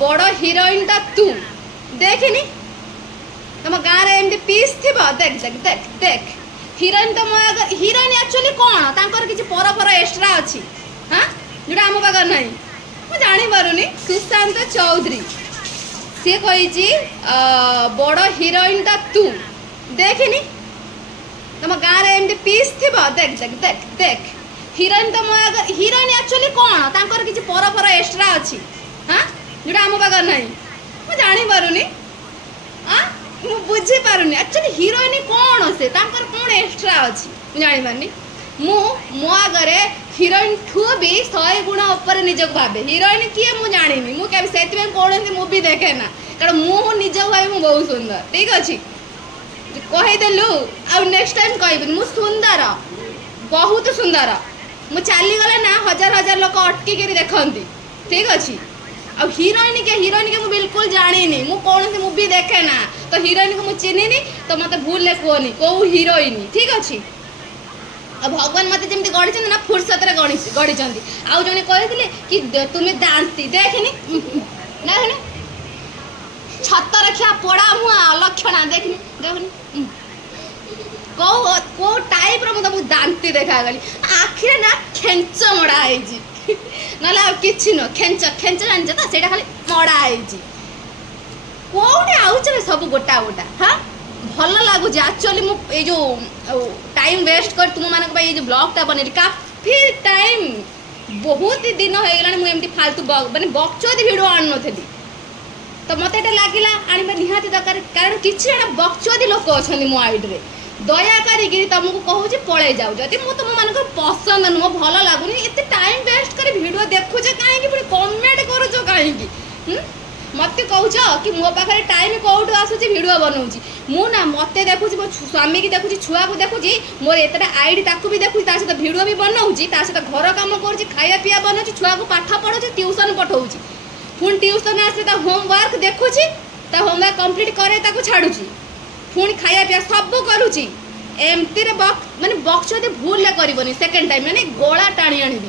बड़ हिरोइन टा तू देखनी तुम गाँव में एमती पीस थी देख देख देख देख हिरोइन तो हिरोइन एक्चुअली कौन तांकर किसी पर पर एक्स्ट्रा अच्छी हाँ जोटा आम पाखर ना मुझे जानीपारुनी सुशांत चौधरी सी कही बड़ हिरोइन टा तू देखनी तुम गाँव में एमती पीस थी देख देख देख देख हिरोइन तो हिरोइन एक्चुअली कौन तांकर किसी पर पर एक्स्ट्रा अच्छी हाँ जोटा आम पाखर ना मुझे जानीपारुनी हाँ मु बुझी पारुनी एक्चुअली हिरोइन कौन से तांकर कौन एक्स्ट्रा अच्छी मुझे जानीपारनी मो आगे हिरोइन ठू भी 100 गुण ऊपर निजक भावे हिरोइन किए मुझे जानी मुझे कौन मुवी देखे ना कारण मु निजक भावे मु बहुत सुंदर ठीक अच्छे कहीदेलु आ नेक्स्ट टाइम कहबी मु सुंदर बहुत सुंदर मु चली गले ना हजार हजार लोक अटकी देखती ठीक अच्छे आ हिरोइन के मुझे बिल्कुल जानी मु कौन सी मुवी देखे ना तो हिरोइन को मुझे चिन्हनी तो मत भूल कहनी कौ हिरोइन ठीक अच्छे आ भगवान मत जमी गढ़ी ना फुर्सत गढ़ी आउ जड़े कहते कि तुम्हें दांती देखनी देखनी छत रखा पड़ा मुआ लक्षणा देखनी देखनी कौ टाइप मुझे दांती देखा गली आखिरे ना खेच मड़ा ना कि खेच खेच जान तो से खाली मड़ा कौटे आउे सब गोटा गोटा हाँ भल लगुच एक्चुअली मुझे जो टाइम वेस्ट कर तुम मान जो ब्लॉगटा बनैली काफी टाइम बहुत ही दिन हो गला मुझे फालतू मानने बकचोदी भिड आनु नी तो मत लगे आने निहाती दरकार कारण किसी बकचोदी लोक अच्छा मो आईडी दया करी तुमको कहूँ पलि जाऊ जदि मुझे तुम मान पसंद नुह भल लगुनि एत टाइम वेस्ट कर भिड देखुचे कहीं पुणी कमेंट करुच कहीं मत कहूच कि मो पाखे टाइम कौटू आसूँ भिड बनाऊँगी मुझे मत देखुची मो स्वामी की देखुची छुआ को देखुची मोर एतटा आईडी ताकू भी देखुची सहित भिड भी बनाऊँगी सहित घर कम कर खाया पीया बनाऊँगी छुआ को पाठ पढ़ाऊँ ट्यूशन पठाऊँगी पुणी ट्यूशन आसे होमवर्क देखुची होमवर्क कंप्लीट करे छाड़ुची पुणी खाया पीया सब करुची एमती माने बक्चोदी भूल करबनी सेकेंड टाइम माने गोला टाणी आनी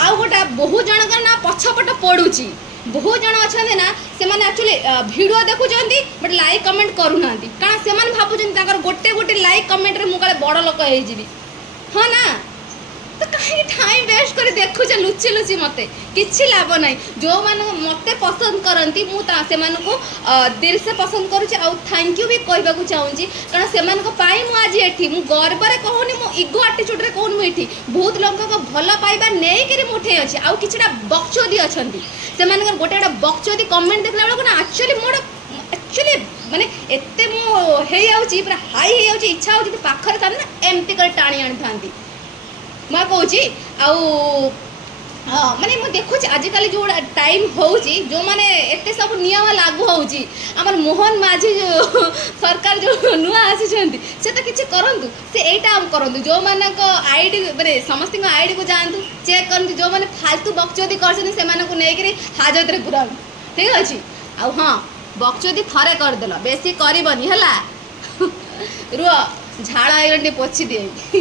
आउ गोटा बहुत जनक ना पछपट पड़ुची बहुत जन अच्छा ना से एक्चुअली भिडियो देखुं बट लाइक कमेंट करूना कारण से भावुं गोटे गोटे लाइक कमेंट रे मुझे बड़ लोक हाँ ना तो कहीं टाइम वेस्ट कर देखुचे लुचि लुचि मत कि लाभ ना जो मान मत पसंद करती मुझे दिल से पसंद करुच्ची आउ थैंक यू भी कहवाक चाहूँगी कारण से आज ये गर्व कहूनी मो इगो आटीट्यूड रे कहूँ मुझे बहुत लोक भल पाइबा नहीं मुठे अच्छी आउ कि बकचोदी अच्छा से गोटे गोटे बकचोदी कमेंट देखला बेलू ना एक्चुअली मोर एक्चुअली माने एते मो पूरा हाई हो इच्छा हो पाखर था ना एमती कर टाणी आनी था मैं कहूँ माने मुझे देखुच आजिकल जो टाइम होउची जो माने एते सब नियम लागू होउची हमर मोहन माझी जो सरकार जो नुआ आसी से तो किसी करंतु से एटा हम करंतु जो मानक आईडी माने समस्त आईडी को जानतु चेक करंतु जो माने फालतू बकचोदी करछन से माने को नेकरी हाजत रे पुरा ठीक अछि आ हां बकचोदी थरे कर देला बेसी करबनी हला रुआ झाड़ा आइगंडी पोछि दिए